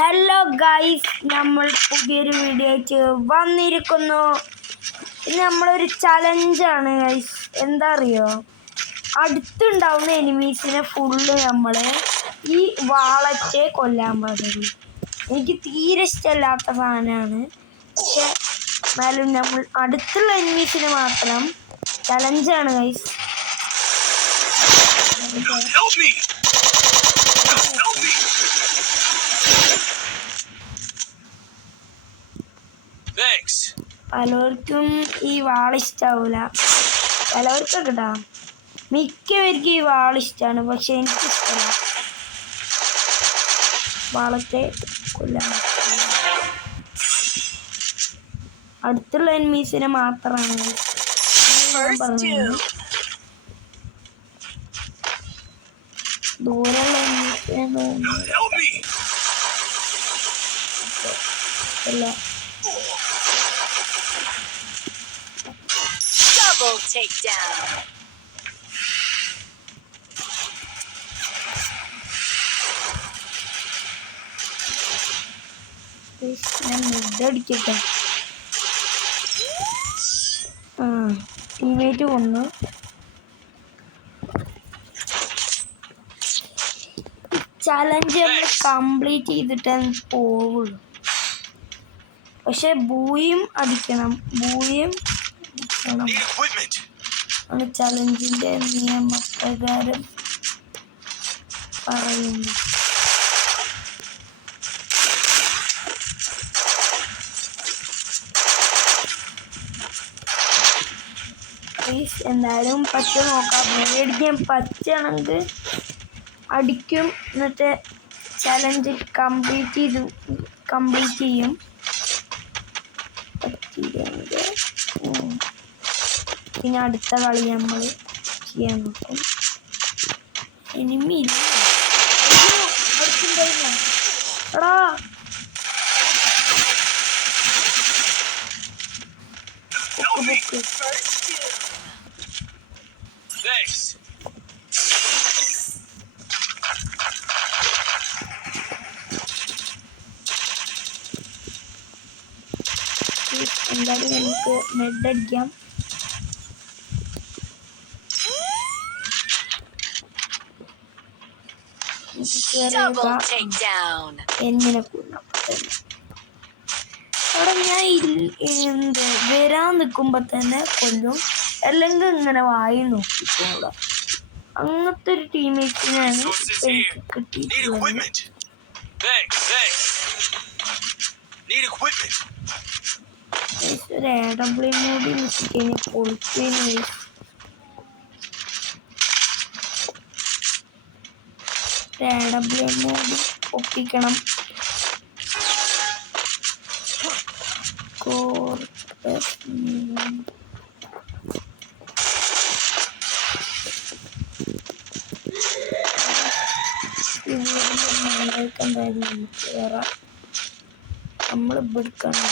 Hello guys, നമ്മൾ പുതിയൊരു video ആയിട്ട് വന്നിരിക്കുന്നു. ഇന്ന് നമ്മളൊരു ചലഞ്ചാണ് ഗൈസ്. എന്താ അറിയോ, അടുത്തുണ്ടാവുന്ന എനിമീസിനെ ഫുള്ള് നമ്മൾ ഈ വാളറ്റെ കൊല്ലാൻ പാടുള്ളൂ. എനിക്ക് തീരെ ഇഷ്ടമല്ലാത്ത സാധനമാണ്. പക്ഷെ എന്നാലും നമ്മൾ അടുത്തുള്ള എനിമീസിന് മാത്രം ചലഞ്ചാണ് ഗൈസ്. പലർക്കും ഈ വാളിഷ്ടാവൂല, പലവർക്കൊക്കെ ഇടാം. മിക്കവർക്കും ഈ വാളിഷ്ടാണ്, പക്ഷെ എനിക്കിഷ്ടമല്ല. വാളത്തെ കൊല്ലാൻ അടുത്തുള്ള എനിമീസിനെ മാത്രമാണ് പറഞ്ഞത്. ദൂരെയുള്ള എനിമീസിനെ അല്ല. Double takedown. ഞാൻ മിഡടിക്കട്ടെ. ടീമേറ്റ് കൊന്നു. ചലഞ്ച് നമ്മൾ കംപ്ലീറ്റ് ചെയ്തിട്ടേ പോവുള്ളൂ. പക്ഷെ ബൂയും അടിക്കണം, ബൂയും അടിക്കണം ആണ് ചലഞ്ചിന്റെ നിയമപ്രകാരം പറയുന്നു. എന്തായാലും പച്ച നോക്കാം. മേടിക്കാൻ പച്ചയാണെങ്കിൽ അടിക്കും, എന്നിട്ട് ചലഞ്ച് കംപ്ലീറ്റ് ചെയ്യും. പറ്റിയില്ലെങ്കിൽ പിന്നെ അടുത്ത കളി നമ്മൾ ചെയ്യാൻ നോക്കും. എനിമി എടാ എന്തായാലും നമുക്ക് മെഡ് അടിക്കാം. എന്നിനെ കൊല്ലാം. അവിടെ ഞാൻ വരാൻ നിൽക്കുമ്പോ തന്നെ കൊല്ലും, അല്ലെങ്കിൽ ഇങ്ങനെ വായി നോക്കിക്കോളാം. അങ്ങനത്തെ ഒരു ടീമേറ്റിനാണ് എനിക്ക് കിട്ടിയിട്ടുള്ളത്. ഒരു AW മോഡി നിൽക്കഴിഞ്ഞാൽ പൊളിച്ചതിന് AW മോഡി ഒപ്പിക്കണം. എന്തായാലും നമുക്ക് വേറെ നമ്മൾ എടുക്കണം.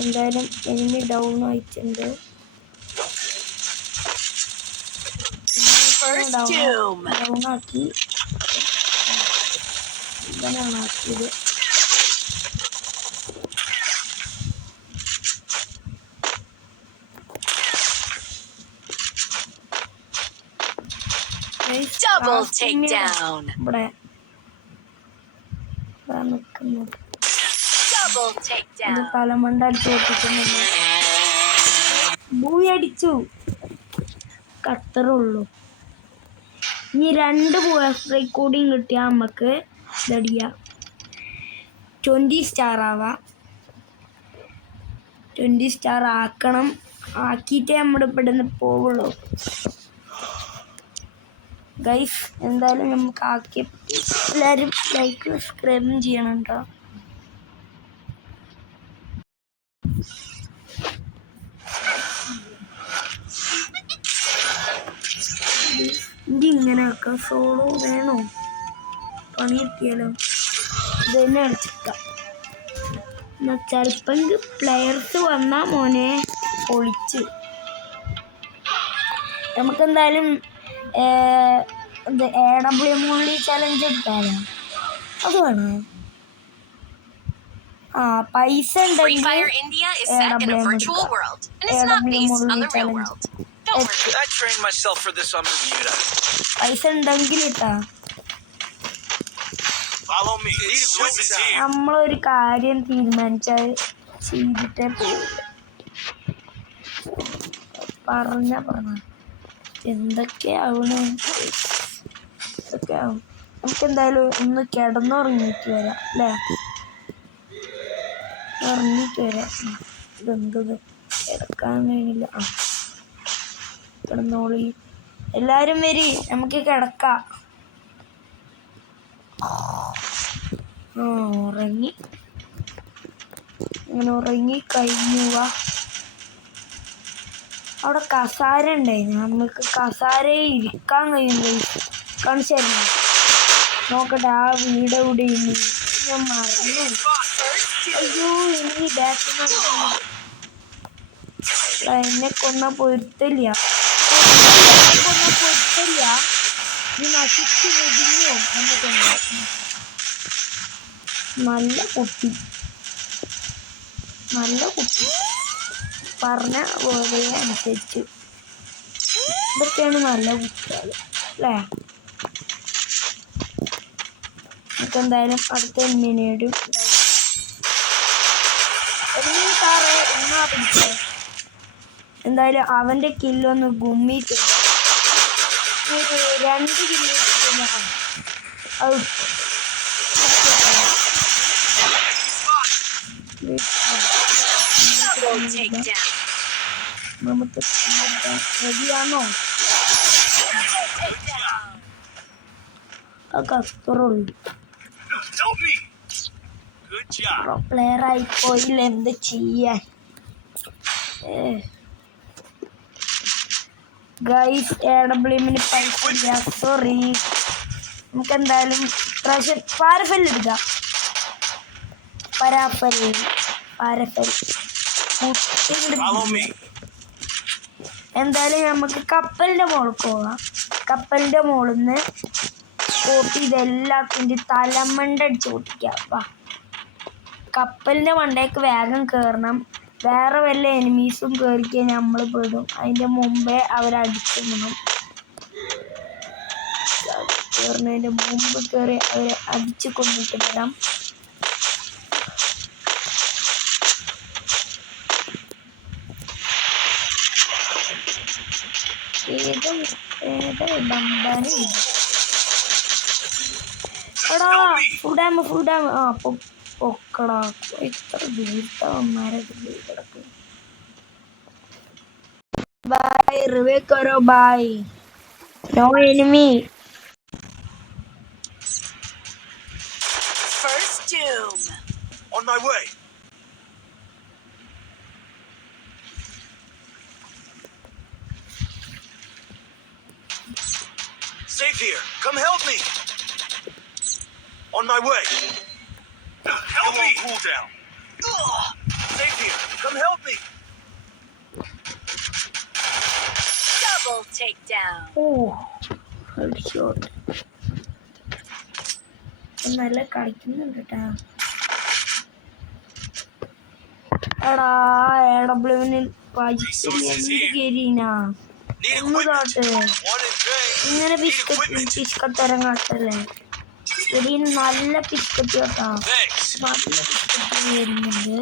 എന്തായാലും എനിമി ഡൗൺ ആയിട്ടുണ്ട്. ഡൗൺ ആക്കി ഇവനാണ് ആക്കിയത്. Double takedown. ഇവിടെ നിൽക്കുന്നത് തലമണ്ട അടിച്ചു പൊട്ടിക്കുന്നുണ്ട്. ബൂയി അടിച്ചു, കത്തറുള്ളൂ. ഇനി 2 സ്ട്രൈക്ക് കൂടിയും കിട്ടിയാൽ നമുക്ക് ഇതടിയാം. 20 സ്റ്റാർ ആവാം. 20 സ്റ്റാർ ആക്കണം. ആക്കിയിട്ടേ നമ്മുടെ ഇവിടുന്ന് പോവുള്ളൂ ഗൈസ്. എന്തായാലും നമുക്ക് ആക്കിയ എല്ലാവരും ലൈക്ക് സബ്സ്ക്രൈബും ചെയ്യണം കേട്ടോ. ഇങ്ങനെ ആക്കാം. സോളോ വേണോ? പണി കിട്ടിയാലോ? ഇത് തന്നെ അടിച്ചിക്കാം. ചിലപ്പോൾ പ്ലെയേഴ്സ് വന്നാൽ മോനെ പൊളിച്ച് നമുക്കെന്തായാലും ഇത് AWM ചലഞ്ച് എടുക്കാനോ അത് വേണോ? ആ പൈസ Free ഉണ്ടെങ്കിൽ Fire India is set in a virtual world, and it's not based on the real world. Don't worry. I trained myself for this on Bermuda. പൈസ ഉണ്ടെങ്കിൽ ഇട്ടാ Follow me. Need equipment here. നമ്മളൊരു കാര്യം തീരുമാനിച്ചാൽ ചെയ്തിട്ടേ പോവുള്ളൂ. പറഞ്ഞ എന്തൊക്കെയാവണ് ഇതൊക്കെയാവും. നമുക്കെന്തായാലും ഒന്ന് കിടന്നുറങ്ങിയിട്ട് വരാം അല്ലേ? ഉറങ്ങിയിട്ട് വരാം. ഇതെന്തത് കിടക്കാൻ വേണില്ല. ആ കിടന്നോളി എല്ലാരും വരി, നമുക്ക് കിടക്കാം. ഉറങ്ങി അങ്ങനെ ഉറങ്ങി കഴിഞ്ഞു. അവിടെ കസാര ഉണ്ടായിരുന്നു, നമുക്ക് കസാരയിൽ ഇരിക്കാൻ കഴിയുമ്പോൾ കാണിച്ചായിരുന്നു. നോക്കട്ടെ ആ വീട് എവിടെ ഇനി ഞാൻ മറന്നു. അയ്യോ ഇനി ബാക്ക് എന്നെ കൊന്ന പൊരുത്തില്ല, നീ നശിച്ചു മുടിഞ്ഞോ എന്നെ കൊന്ന. നല്ല കുട്ടി പറഞ്ഞ പോലെ അനുസരിച്ച്. ഇതൊക്കെയാണ് നല്ല കുട്ടികൾ അല്ലേ? നമുക്കെന്തായാലും അടുത്ത എമ്മിനോടും സാറേ എന്നാ പിടിച്ചേ. എന്തായാലും അവൻ്റെ കില്ലൊന്ന് ഗുമ്മിയിട്ടുണ്ട്. ഒരു 2 കില്ല് അത് Double takedown. നമുക്ക് റെഡിയാണോ? അതൊക്കെ അത്രയുള്ളൂ. പ്ലെയർ ആയിപ്പോയില്ല, എന്ത് ചെയ്യാൻ. ഗൈസ് AWMന് പൈസ ഇല്ല, സോറി. നമുക്കെന്തായാലും ട്രഷർ പാരഫൽ എടുക്കാം. പാരഫൽ എന്തായാലും നമുക്ക് കപ്പലിൻ്റെ മുകളിൽ പോകാം. കപ്പലിൻ്റെ മുകളിൽ നിന്ന് കോപ്പി ഇതെല്ലാത്തിൻ്റെ തലമണ്ട അടിച്ച് പൊട്ടിക്കാം. വാ, കപ്പലിൻ്റെ മണ്ടയ്ക്ക് വേഗം കയറണം. വേറെ വല്ല എനിമീസും കയറിക്കാൻ നമ്മൾ പെടും. അതിൻ്റെ മുമ്പേ അവരടിച്ചിടണം. കയറുന്നതിൻ്റെ മുമ്പ് കയറി അവരെ അടിച്ച് കൊണ്ടിട്ട് വരാം. ഫുൾ ഡാം ആ പൊക്കടാ. ഇത്ര ദൂരത്തവന്മാരെ കിടക്കും. ബൈ റിവേ കരോ ബൈ. No enemy. First doom. On my way. Safe here. Come help me. On my way. Help me. Cool down. Safe here. Come help me. Double takedown. Headshot. നല്ല കളിക്കുന്നുണ്ട് കേട്ടാ. എടാ AWMന് പൈസീനാ ഒന്നുതാട്ട് ഇങ്ങനെ പിസ്കത്തരം കാട്ടല്ലേ. ഗരീന് നല്ല പിസ്കറ്റ് കേട്ടാ, നല്ല പിസ്കറ്റ് വരുന്നുണ്ട്.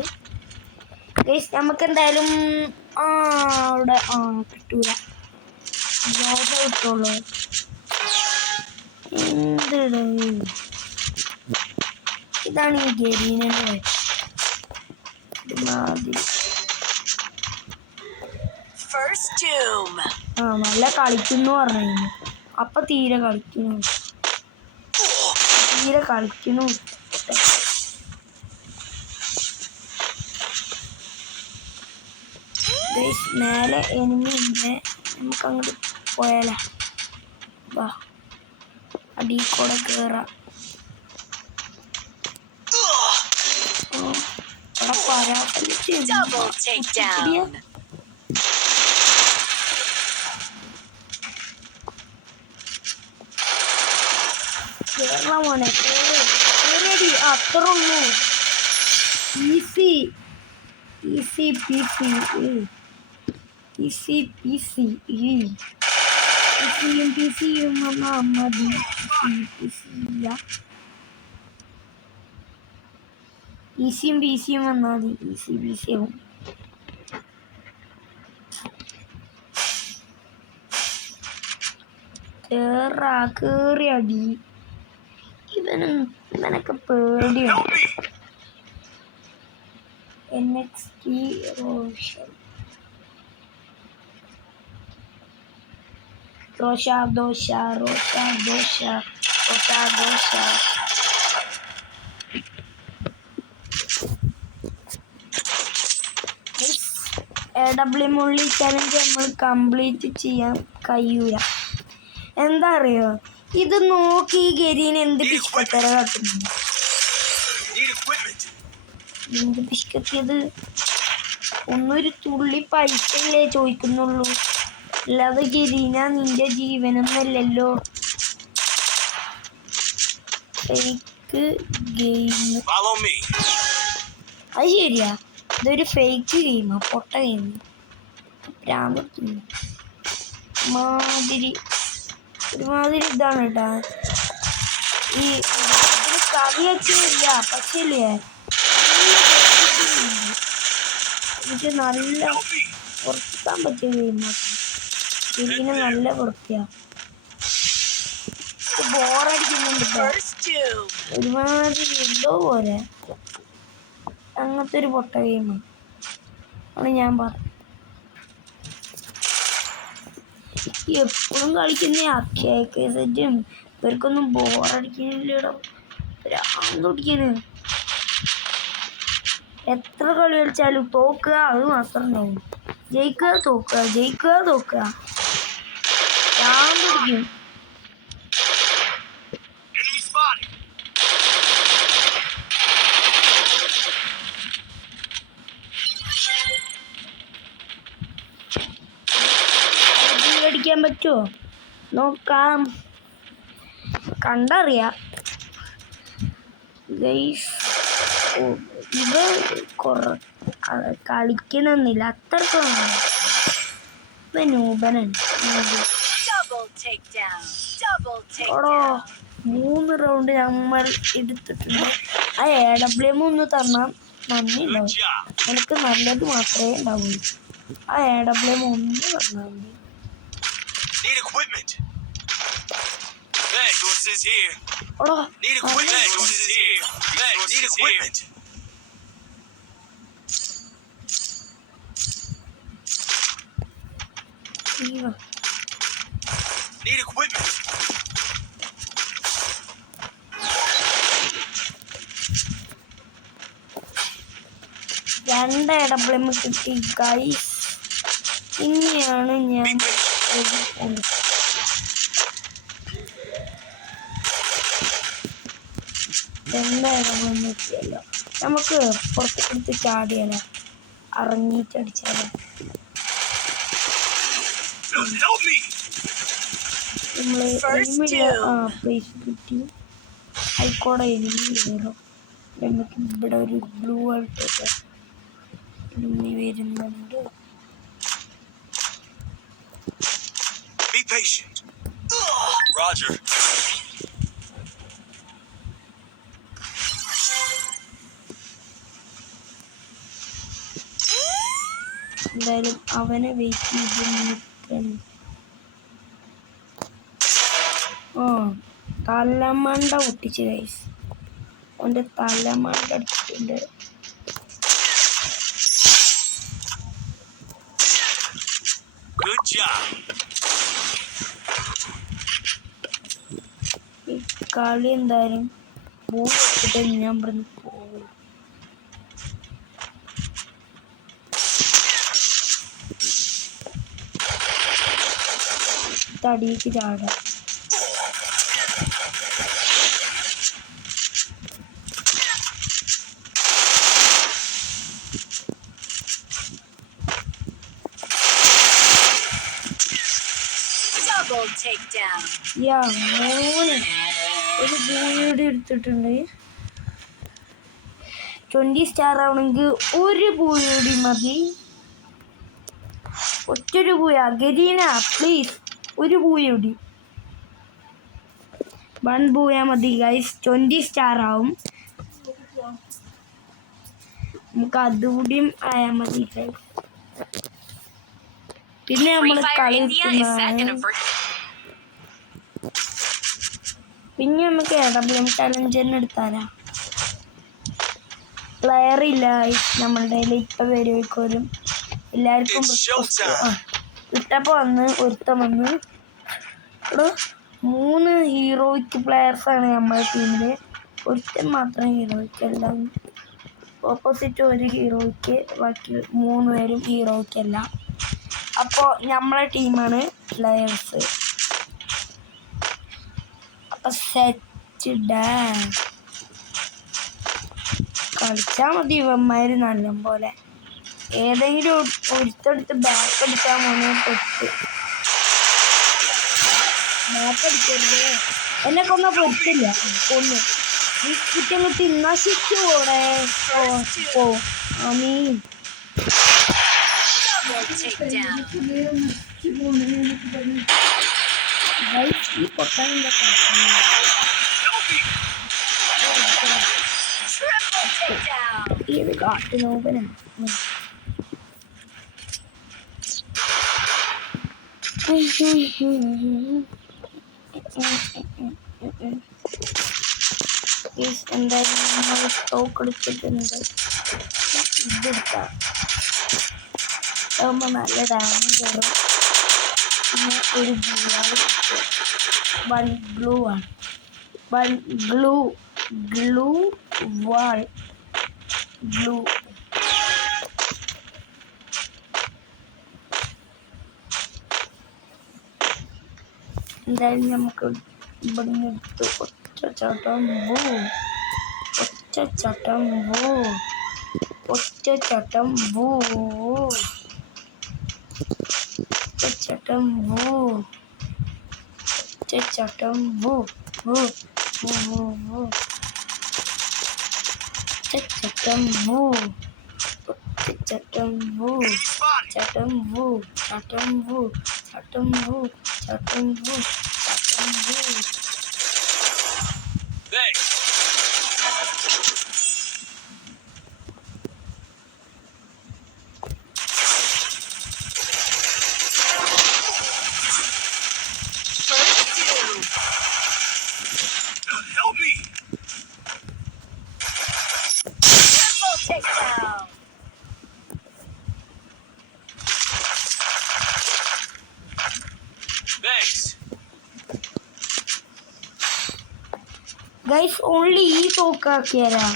നമുക്കെന്തായാലും അവിടെ കിട്ടൂല, ജോബ് കിട്ടുള്ളൂ. എന്ത് ഇതാണ് ഈ ഗരീനൻ്റെ മാതിരി. നല്ല കളിക്കുന്നു പറഞ്ഞു. അപ്പൊ തീരെ കളിക്കുന്നു. മേലെ എനിമി ഉണ്ട്, നമുക്ക് അങ്ങോട്ട് പോയാലേ. വാ, അടി കൂടെ കേറാം. കേരള മോനെ കേറി അത്ര ഉള്ളൂ. Easy easy peasy easy peasy ഈസിയും പീസിയും വന്നാ മതി. ഈസിയില്ല, ഈസിയും പീസിയും വന്നാൽ മതി. ഈസി പീസിയാവും. കേറി അടി. ഇവനൊക്കെ പേടിയാണ്. Help me! NXT റോഷ ദോശ. AW ഉള്ളി ചലഞ്ച് നമ്മൾ കംപ്ലീറ്റ് ചെയ്യാൻ കഴിയൂല. എന്താ അറിയോ, ഇത് നോക്കി ഗരീന് എന്ത് പിഷ്കത്തര കാട്ടുന്നു. Need equipment. എന്ത് പിഷ്കത്തിയത്? ഒന്നൊരു തുള്ളി പൈസ അല്ലേ ചോദിക്കുന്നുള്ളൂ, അല്ലാതെ ഗരീന നിന്റെ ജീവനൊന്നല്ലല്ലോ. Fake game. Follow me. അത് ശരിയാ, ഇതൊരു ഫേക്ക് ഗെയിമാ, പൊട്ട ഗെയിം. ഒരുമാതിരി ഇതാണ് കേട്ടാ. ഈ ഇതിന് കളിയൊക്കെയില്ല, പക്ഷേ ഇല്ലേ എനിക്ക് നല്ല Help me. പുറത്താൻ പറ്റിയ ഗെയിമാ. ഇതിന് നല്ല വൃത്തിയാ. ബോറടിക്കുന്നുണ്ട് കേട്ടോ. First two. ഒരുമാതിരി എന്തോ പോലെ അങ്ങനത്തെ ഒരു പൊട്ട ഗെയിമാണ് ആണ് ഞാൻ പറഞ്ഞു. എപ്പോഴും കളിക്കുന്ന അക്കയൊക്കെ സെറ്റും ഇവർക്കൊന്നും ബോറടിക്കുന്നില്ലടോ. ഭ്രാന്തൊടിക്കാന്. എത്ര കളി കളിച്ചാലും തോക്കുക അത് മാത്രം ഉണ്ടാവും. ജയിക്കുക തോക്കുക ഭ്രാന്തൊടിക്കും. Enemy spotted. അടിക്കാൻ പറ്റുമോ നോക്കാം, കണ്ടറിയാം. ഇത് കളിക്കണമെന്നില്ല, അത്രക്കൊന്നും. ഇപ്പൊ നൂപനാണ്. Double takedown. ഓടോ 3 റൗണ്ട് നമ്മൾ എടുത്തിട്ടുണ്ട്. ആ AW ഒന്ന് തന്നാൽ നന്ദി Good ഉണ്ടാവും. job. എനിക്ക് നല്ലത് മാത്രമേ ഉണ്ടാവുള്ളൂ. ആ AW ഒന്ന് തന്നാൽ മതി. Need equipment. Resources here. ഓടോ Need equipment. Resources here. Need equipment. Need equipment. രണ്ട് AW കിട്ടി ഗൈസ്. ഇനിയാണ് ഞാൻ എന്തായാലും എത്തിയല്ലോ. നമുക്ക് പുറത്തേക്കെടുത്ത് ചാടിയാലോ, ഇറങ്ങിയിട്ടടിച്ചാലോ. Help me. നമ്മള് First പ്ലേസ് കിട്ടി. ആയിക്കോടെ എനിമി കയറും. നമുക്ക് ഇവിടെ ഒരു ബ്ലൂ ആയിട്ടൊക്കെ എനിമി വരുന്നുണ്ട്. Be patient. Roger. എന്തായാലും അവനെ വെയിറ്റ് ചെയ്ത് നിൽക്കണം. തലമണ്ട പൊട്ടിച്ച് ഗൈസ്. അവൻ്റെ തലമണ്ട അടിച്ചിട്ടുണ്ട്. Good job. ഈ കളി എന്തായാലും ബൂട്ടിട്ട് ഞാൻ ഇവിടുന്ന് പോകും. തടിക്ക് ചാടാം. Double takedown. മോനെ ഒരു പൂയുടെ എടുത്തിട്ടുണ്ട്. 20 സ്റ്റാർ ആവണമെങ്കിൽ ഒരു പൂയുടെ മതി. ഒറ്റൊരു പൂയ ഗരീന പ്ലീസ്, ഒരു പൂയൂടി. 1 പൂയ മതി ഗൈസ്, 20 സ്റ്റാർ ആവും. നമുക്ക് അതുകൂടിയും ആയാൽ മതി ഗൈസ്. പിന്നെ നമ്മൾ പിന്നെ നമുക്ക് AWM ചലഞ്ച് തന്നെ എടുത്താലാ. പ്ലെയർ ഇല്ല നമ്മളുടെ കയ്യിൽ ഇപ്പം വരുമ്പോഴും എല്ലാവർക്കും ഇട്ടപ്പോൾ വന്ന് ഒരുത്തം വന്ന്. ഇവിടെ 3 ഹീറോയ്ക്ക് പ്ലെയേഴ്സാണ് നമ്മുടെ ടീമിൽ. ഒരുത്തൻ മാത്രം ഹീറോയ്ക്ക്, എല്ലാം ഓപ്പോസിറ്റ് ഒരു ഹീറോയ്ക്ക്, ബാക്കി 3 പേരും ഹീറോയ്ക്കല്ല. അപ്പോൾ നമ്മളെ ടീമാണ് പ്ലെയേഴ്സ്. അപ്പം സെറ്റ് കളിച്ചാൽ മതി ഇവന്മാർ നല്ല പോലെ. ഏതെങ്കിലും ഒരുത്തെടുത്ത് ബാക്ക് അടിച്ചാൽ മോനെ പൊട്ട്. ബാക്ക് അടിക്കരുത്, എന്നെ കൊന്ന പൊട്ടില്ല. കൊന്നു ഈ കുറ്റം നശിച്ചു പോടെ. ഓ അമീൻ ഈ പൊട്ടാനില്ല. ഏത് കാട്ടുനോപ്പനാണ്. എന്തായാലും നമ്മൾ സ്റ്റോക്ക് എടുത്തിട്ടുണ്ട്. ഇതെടുക്കാം, ആകുമ്പോൾ നല്ല ഡാമേജ് വരും. പിന്നെ ഒരു വൺ ഗ്ലൂ ആണ്, വൺ ഗ്ലൂ വാൾ ഗ്ലൂ. എന്തായാലും നമുക്ക് ഇവിടുന്ന് എടുത്ത് ഒറ്റച്ചാട്ടം പോ, ഒറ്റച്ചാട്ടം പോ, ഒറ്റച്ചാട്ടം പോ, ഒറ്റച്ചാട്ടം പോ, ഒറ്റച്ചാട്ടം പോ, പോ പോ പോ, ഒറ്റച്ചാട്ടം പോ, ഒറ്റച്ചാട്ടം പോ, ചട്ടം പോ, ചട്ടം പോ, ചട്ടം പോ, ചട്ടം പോ, ചട്ടം പോ. Help me! Thanks. Guys only ഈ തോക്കാക്കിയാലാ.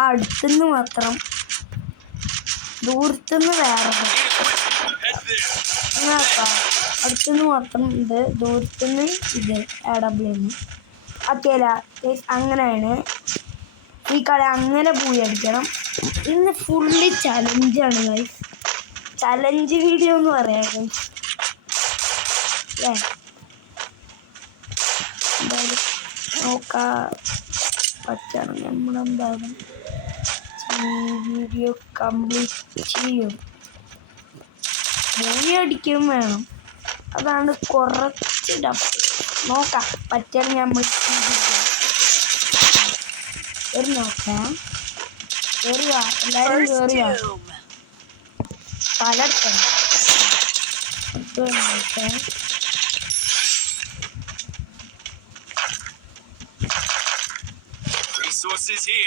അടുത്തുനിന്ന് മാത്രം, ദൂരത്തുനിന്ന് വേറെ. അടുത്തുനിന്ന് മാത്രം ഇത്, ദൂരത്തുനിന്ന് ഇത്. AWM ആക്കിയാല ഗൈസ്. അങ്ങനെയാണ് ഈ കളി. അങ്ങനെ പോയി അടിക്കണം. ഇന്ന് ഫുള്ളി ചലഞ്ചാണ് ഗൈസ്. ചലഞ്ച് വീഡിയോ എന്ന് പറയാം ഗൈസ്. അല്ലേ എന്തായാലും നോക്കാം പറ്റണം. നമ്മളെന്തായാലും വീഡിയോ കംപ്ലീറ്റ് ചെയ്യും. മൂവി അടിക്കുകയും വേണം, അതാണ് കുറച്ച് ഡബ്. നോക്കാം പറ്റണം. നമ്മൾ ഒരു നോക്കാം. കയറുക, എല്ലാവരും കയറുക. പലർക്കും നോക്കാം.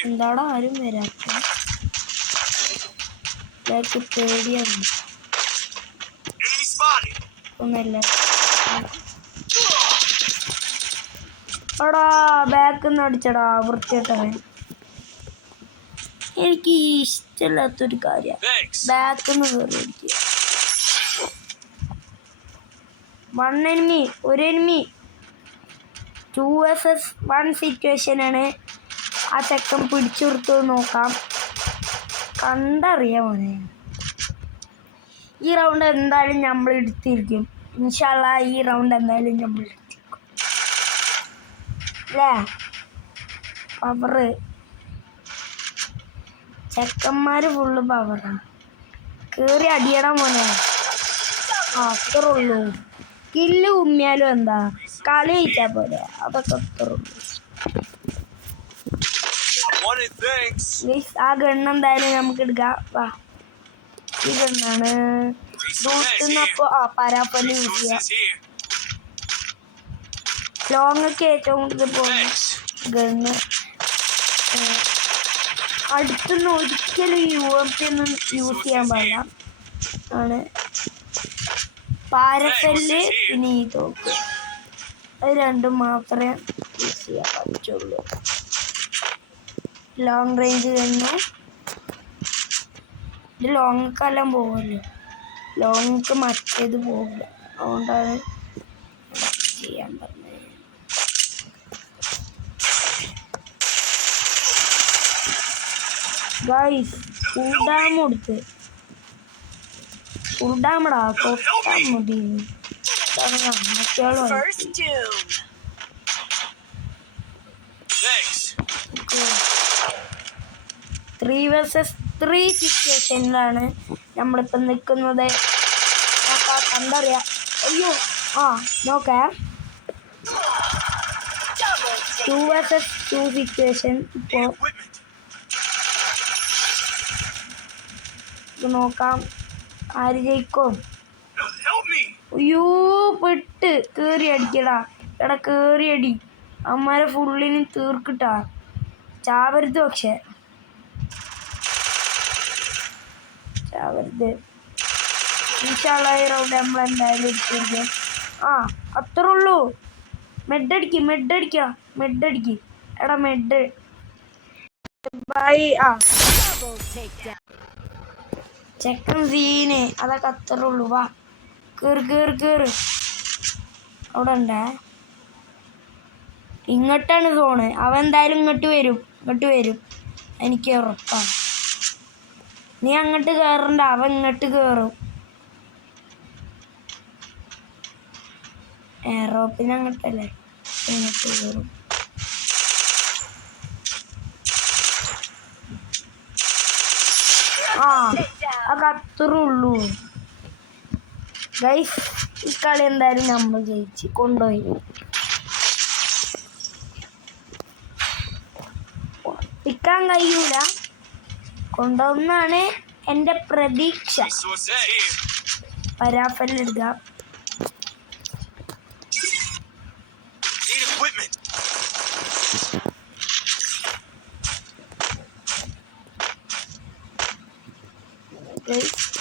എന്താടാ ആരും വരാത്ത? എല്ലാവർക്കും പേടിയാണ്. ഒന്നല്ല എടാ ബാക്ക് നിന്ന് അടിച്ചടാ വൃത്തിയിട്ടവൻ. എനിക്ക് ഇഷ്ടമില്ലാത്തൊരു കാര്യമാണ് ബാക്ക് നിന്ന് കയറി അടിക്കുക. 1 enemy, ഒരു enemy. 2 vs 1 സിറ്റുവേഷനാണ്. ആ ചെക്കൻ പിടിച്ചു കൊടുത്തു നോക്കാം. കണ്ടറിയാം മോനെ. ഈ റൗണ്ട് എന്തായാലും നമ്മൾ എടുത്തിരിക്കും. ഇൻഷാ അല്ലാഹ് ഈ റൗണ്ട് എന്തായാലും നമ്മൾ എടുത്തിരിക്കും. അല്ലേ? പവറ് ചെക്കന്മാര് ഫുള്ള് പവറാണ്. കേറി അടിയടാ മോനെ. അത്രേ ഉള്ളൂ. കില്ല് ഉമ്മിയാലും എന്താ, കളി ജയിച്ചാ പോലെ. അതൊക്കെ അത്രേ ഉള്ളൂ. ആ ഗണ്ണ് എന്തായാലും നമുക്ക് എടുക്കാം. വാ, ഈ ഗണ്ണാണ് ദൂത്തുന്നപ്പോ പരാപ്പല് യൂസ് ചെയ്യാം. ലോങ് ഒക്കെ ഏറ്റവും കൂടുതൽ പോകുന്ന ഗണ്ണ്. അടുത്തൊന്നും ഒരിക്കലും UMP ഒന്നും യൂസ് ചെയ്യാൻ പാടില്ല ആണ്. പാരപ്പല് പിന്നെ ഈ തോക്ക്, അത് രണ്ടും മാത്രമേ യൂസ് ചെയ്യാൻ പറ്റുള്ളൂ. ലോങ് റേഞ്ച് കഴിഞ്ഞു. ഇത് ലോങ്ങക്കെല്ലാം പോകുമല്ലോ, ലോങ്ങക്ക് മറ്റേത് പോകില്ല. അതുകൊണ്ടാണ് ചെയ്യാൻ പറഞ്ഞത്. ഗൈസ് ഫുൾ ഡാം കൊടുത്ത്, ഫുൾ ഡാമടാ തൊട്ടാ മതി. First doom. 3 vs 3 സിറ്റുവേഷനിലാണ് നമ്മളിപ്പം നിൽക്കുന്നത്. കണ്ടറിയാം. അയ്യോ നോക്കാം. 2 vs 2 സിറ്റുവേഷൻ. ഇപ്പോൾ നോക്കാം ആര് ജയിക്കും. അയ്യോ പെട്ട്. കേറി അടിക്കടാ. എടാ കേറി അടി. അമ്മാരെ ഫുള്ളിന് തീർക്കിട്ടാ. ചാവരുത്, പക്ഷെ ചാവരുത്. ഇൻഷാല്ലാ ഈ റൗണ്ട് നമ്മളെന്തായാലും എടുത്തിരിക്കും. അത്രേ ഉള്ളൂ. മെഡടിക്ക്. എടാ മെഡ് ബൈ. ചെക്കൻ സീന്. അതൊക്കെ അത്രേ ഉള്ളൂ. വാ കേറ്. അവിടെ ഉണ്ടേ. ഇങ്ങോട്ടാണ് സോണ്. അവൻ എന്തായാലും ഇങ്ങോട്ട് വരും. എനിക്ക് ഉറപ്പാണ്. നീ അങ്ങോട്ട് കയറണ്ട, അവൻ ഇങ്ങോട്ട് കയറും. എയറോപ്പിന് അങ്ങോട്ടല്ലേ, ഇങ്ങോട്ട് കയറും. അത് അത്രേ ഉള്ളൂ ഗൈസ്. ഈ കളി എന്തായാലും നമ്മൾ ജയിച്ച് കൊണ്ടുപോയി. പിക്കാൻ കഴിയൂല, കൊണ്ടുപോകുന്നാണ് എൻ്റെ പ്രതീക്ഷ. പരാഫലെടുക്കുക.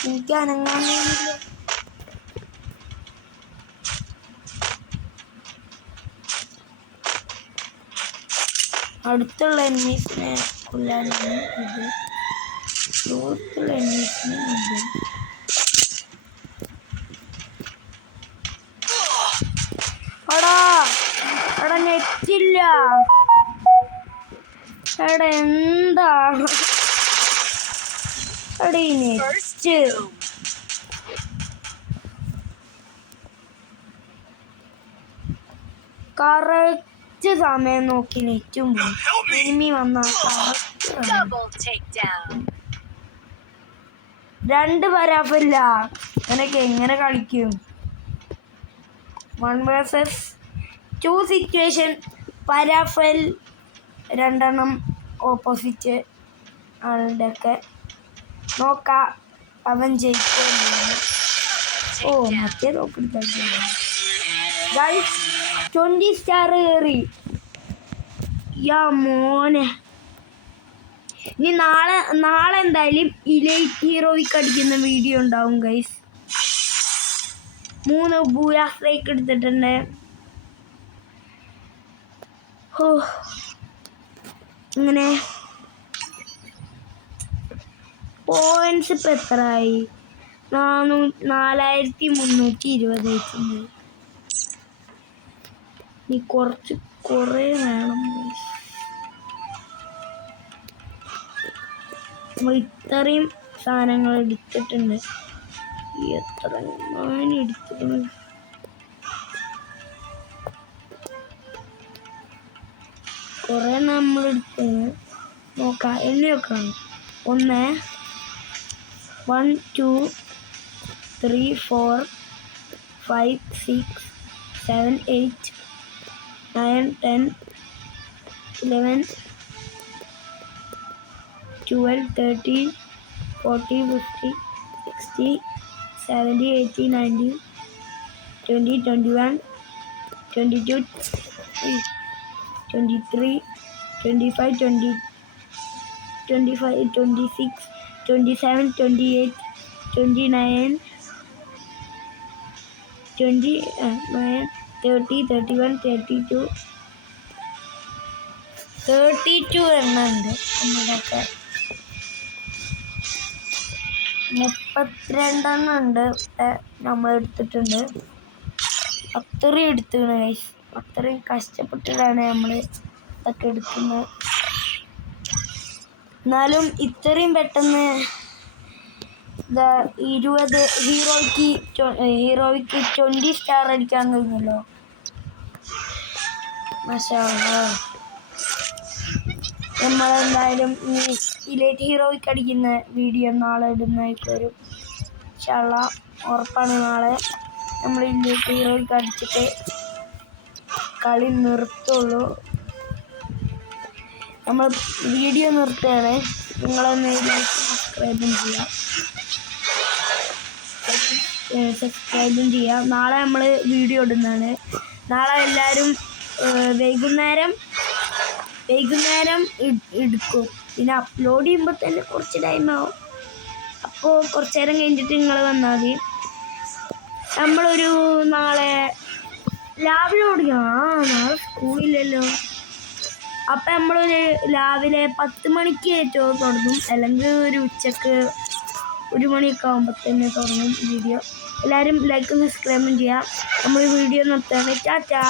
എനിക്ക് അനങ്ങാൻ കഴിയില്ല. അടുത്തുള്ള എനിമീസിനെ കൊല്ലാനാണ് ഇത്. ദൂരത്തുള്ള എനിമീസിനെ ഇത്. എടാ നെറ്റില്ല. എടാ എന്താ എടീ നെറ്റ്. കറക്റ്റ് സമയം നോക്കി നെറ്റും എനിമി വന്ന 2 പരാഫല്ല. അങ്ങനൊക്കെ എങ്ങനെ കളിക്കും? 1 vs 2 സിറ്റുവേഷൻ. പരാഫൽ 2 ഓപ്പോസിറ്റ് ആളുടെ ഒക്കെ. നോക്കാം അവൻ ജയിക്കുമെന്ന്. മറ്റേ നോക്കിയെടുത്ത 20 സ്റ്റാർ കയറി. മോനെ ഇനി നാളെ എന്തായാലും ഇലൈറ്റ് ഹീറോയ്ക്ക് അടിക്കുന്ന വീഡിയോ ഉണ്ടാവും ഗൈസ്. 3 ബൂയാസ്ട്രൈക്ക് എടുത്തിട്ടുണ്ട്. ഇങ്ങനെ പോയിന്റ്സ് ഇപ്പം എത്രയായി? 4320 ആയിട്ടുണ്ട്. ഇനി കുറേ വേണം. നമ്മൾ ഇത്രയും സാധനങ്ങൾ എടുത്തിട്ടുണ്ട്. എത്ര എടുത്തിട്ടുണ്ട്? കുറേ നമ്മളെടുത്ത് നോക്കാം. എണ്ണി വെക്കണം. 1 1 2 3 4 5 6 7 8 9 10 11 12 13 14 15 16 17 18 19 20 21 22 23 25 20 25 26 27 28 29 20 30 31 32 എണ്ണം ഉണ്ട് നമ്മുടെയൊക്കെ. 32 എണ്ണം ഉണ്ട് നമ്മൾ എടുത്തിട്ടുണ്ട്. അത്രയും എടുത്തുകയാണ് ഗൈസ്. അത്രയും കഷ്ടപ്പെട്ടിട്ടാണ് നമ്മൾ ഇതൊക്കെ എടുക്കുന്നത്. എന്നാലും ഇത്രയും പെട്ടെന്ന് 20 ഹീറോയ്ക്ക് 20 സ്റ്റാർ അടിക്കാൻ കഴിഞ്ഞല്ലോ. മാഷാ അല്ലാഹ്. നമ്മളെന്തായാലും ഈ ഇലൈറ്റ് ഹീറോയ്ക്ക് അടിക്കുന്ന വീഡിയോ നാളെ ഇടുന്നതായിട്ട് വരും. മാഷാ അല്ലാഹ്. ഉറപ്പാണ് നാളെ നമ്മൾ ഇലൈറ്റ് ഹീറോയ്ക്ക് അടിച്ചിട്ട് കളി നിർത്തുള്ളൂ. നമ്മൾ വീഡിയോ നിർത്തുകയാണ്. നിങ്ങളൊന്ന് സബ്സ്ക്രൈബും ചെയ്യാം. നാളെ നമ്മൾ വീഡിയോ ഇടുന്നതാണ്. നാളെ എല്ലാവരും വൈകുന്നേരം എടുക്കും. പിന്നെ അപ്ലോഡ് ചെയ്യുമ്പോൾ തന്നെ കുറച്ച് ടൈമാവും. അപ്പോൾ കുറച്ച് നേരം കഴിഞ്ഞിട്ട് നിങ്ങൾ വന്നാൽ മതി. നമ്മളൊരു നാളെ രാവിലെ ഓടിക്കണം. നാളെ സ്കൂളില്ലല്ലോ. അപ്പം നമ്മളൊരു രാവിലെ 10 മണിക്ക് ഏറ്റവും തുടങ്ങും. അല്ലെങ്കിൽ ഒരു ഉച്ചക്ക് 1 മണിയൊക്കെ ആകുമ്പോൾ തന്നെ തുടങ്ങും വീഡിയോ. എല്ലാവരും ലൈക്കും സബ്സ്ക്രൈബും ചെയ്യാം. നമ്മൾ വീഡിയോ നിർത്തുകയാണ്. ടാറ്റാ.